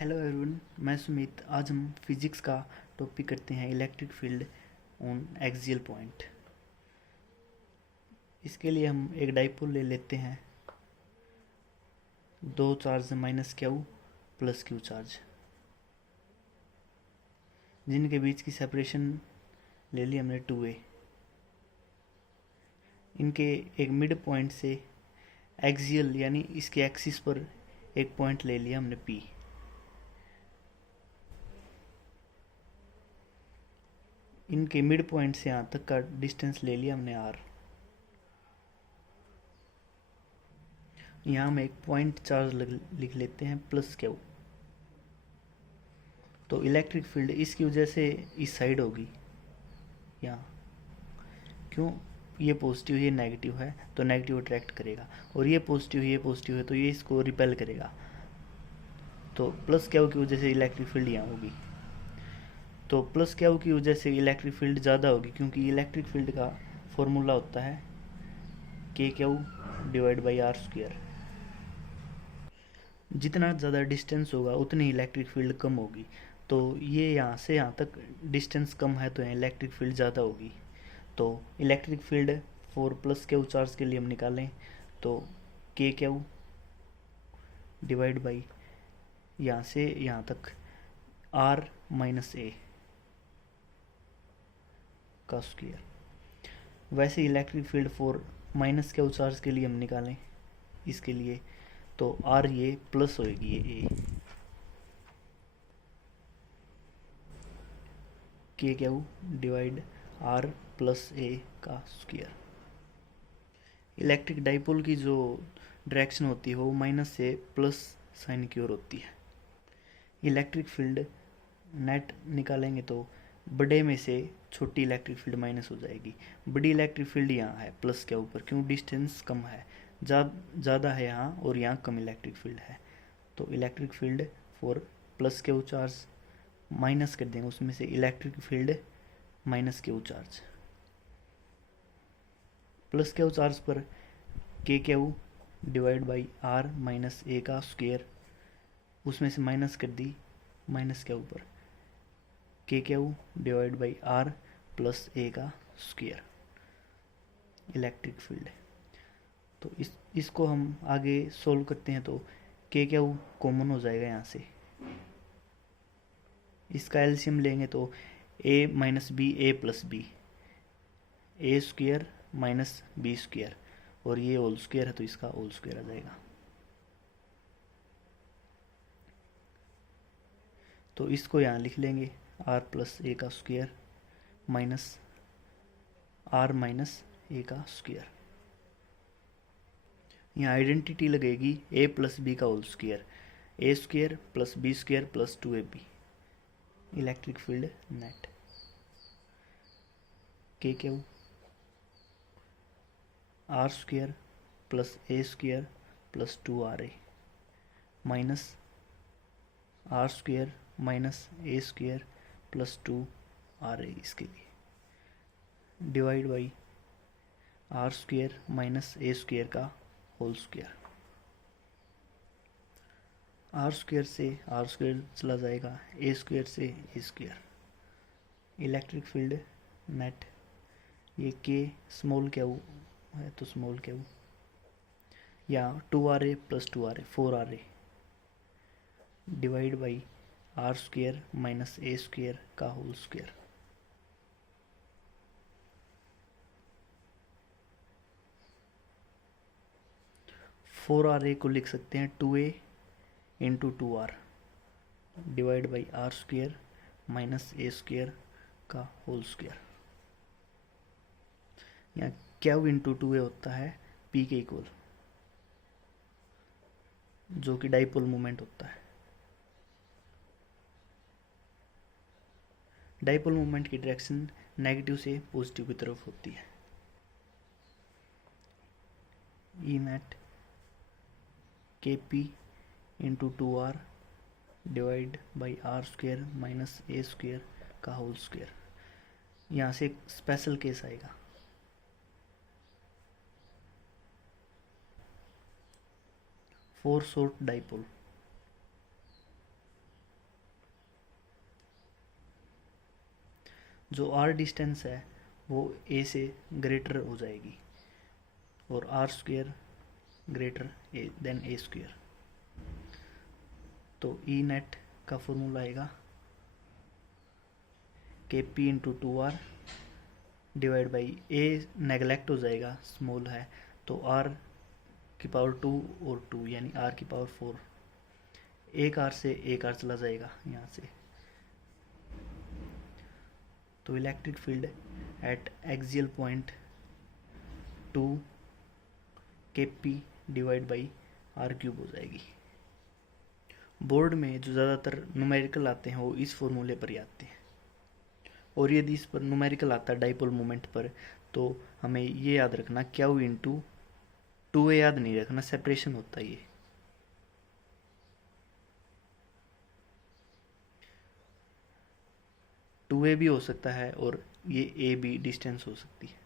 Hello everyone, मैं सुमित। आज हम फिजिक्स का टॉपिक करते हैं electric field on axial point. इसके लिए हम एक डाइपोल ले लेते हैं, दो charge minus Q plus Q charge, जिनके बीच की सेपरेशन ले ली हमने 2a। इनके एक मिड पॉइंट से एक्सियल यानी इसके एक्सिस पर एक पॉइंट ले लिया हमने p। इनके मिड पॉइंट से यहाँ तक का डिस्टेंस ले लिया हमने r। यहाँ हम एक पॉइंट चार्ज लिख लेते हैं प्लस क्यू। तो इलेक्ट्रिक फील्ड इसकी वजह से इस साइड होगी यहाँ, क्यों? ये पॉजिटिव ये नेगेटिव है तो नेगेटिव अट्रैक्ट करेगा, और ये पॉजिटिव है तो ये इसको रिपेल करेगा। तो प्लस क्यू की वजह से इलेक्ट्रिक फील्ड यहाँ होगी। तो प्लस क्यू की वजह से इलेक्ट्रिक फील्ड ज़्यादा होगी, क्योंकि इलेक्ट्रिक फील्ड का फॉर्मूला होता है k Q divide by are square. जितना ज़्यादा डिस्टेंस होगा उतनी इलेक्ट्रिक फील्ड कम होगी। तो ये यहाँ से यहाँ तक डिस्टेंस कम है तो यहाँ इलेक्ट्रिक फील्ड ज़्यादा होगी। तो electric field for plus Q charge के लिए हम निकालें तो के क्यू डिवाइड बाई यहाँ से यहाँ तक आर माइनस ए का स्क्वायर। वैसे electric field for minus Q charge के लिए हम निकालें इसके लिए तो आर ये प्लस होएगी ये ए, के Q divide are plus A का स्क्वायर। इलेक्ट्रिक डाइपोल की जो डायरेक्शन होती है वो माइनस से प्लस साइन की ओर होती है। इलेक्ट्रिक फील्ड नेट निकालेंगे तो बड़े में से छोटी इलेक्ट्रिक फील्ड माइनस हो जाएगी। बड़ी इलेक्ट्रिक फील्ड यहाँ है प्लस के ऊपर, क्यों? डिस्टेंस कम है, ज़्यादा है यहाँ, और यहाँ कम इलेक्ट्रिक फील्ड है। तो electric field for plus Q charge minus कर देंगे उसमें से electric field minus Q charge. Plus Q charge पर K Q divide by R minus A का स्क्वायर, उसमें से माइनस कर दी माइनस के ऊपर K Q divide by R plus A का स्क्वायर इलेक्ट्रिक फील्ड। तो इसको हम आगे सोल्व करते हैं तो के क्यू कॉमन हो जाएगा यहाँ से। इसका एलसीएम लेंगे तो ए माइनस बी ए प्लस बी, ए स्क्वायर माइनस बी स्क्वायर, और ये होल स्क्वायर है तो इसका होल स्क्वायर आ जाएगा। तो इसको यहाँ लिख लेंगे आर प्लस ए का square minus R minus A का स्क्वायर। यहाँ आइडेंटिटी लगेगी ए प्लस बी का whole square, A square plus B square plus 2ab। Electric field net K Q R square plus A square plus 2ra minus R square minus A square plus 2ra इसके लिए divide by are square minus A square का whole square. R square से R square चला जाएगा, A square से ए square. Electric field net ये के small Q है तो स्मॉल क्यू, यहाँ 2ra plus 2ra 4ra divide by are square minus A square का whole square. Four r a को लिख सकते हैं 2a into 2r divide by are square minus A square का होल स्क्वायर। यहाँ क्यू इंटू 2a होता है p के इक्वल, जो कि डाइपोल मोमेंट होता है। डाइपोल मोमेंट की डायरेक्शन नेगेटिव से पॉजिटिव की तरफ होती है। ई नेट के p into 2r divide by are square minus A square का होल स्क्वायर। यहाँ से एक स्पेशल केस आएगा, फोर शॉर्ट डाइपोल। जो आर डिस्टेंस है वो ए से ग्रेटर हो जाएगी, और r square greater than a square. तो ई नेट का फॉर्मूला आएगा k p into 2r divide by A neglect हो जाएगा, स्मॉल है, तो आर की पावर 2 और 2 यानी आर की पावर 4। एक आर से एक आर चला जाएगा यहाँ से। तो electric field at axial point 2 के p divide by r cube हो जाएगी। बोर्ड में जो ज़्यादातर न्यूमेरिकल आते हैं वो इस फॉर्मूले पर ही आते हैं, और यदि इस पर न्यूमेरिकल आता है डाइपोल मोमेंट पर, तो हमें ये याद रखना क्यू इंटू 2a याद नहीं रखना, सेपरेशन होता है ये। टू ए भी हो सकता है और ये ए भी डिस्टेंस हो सकती है।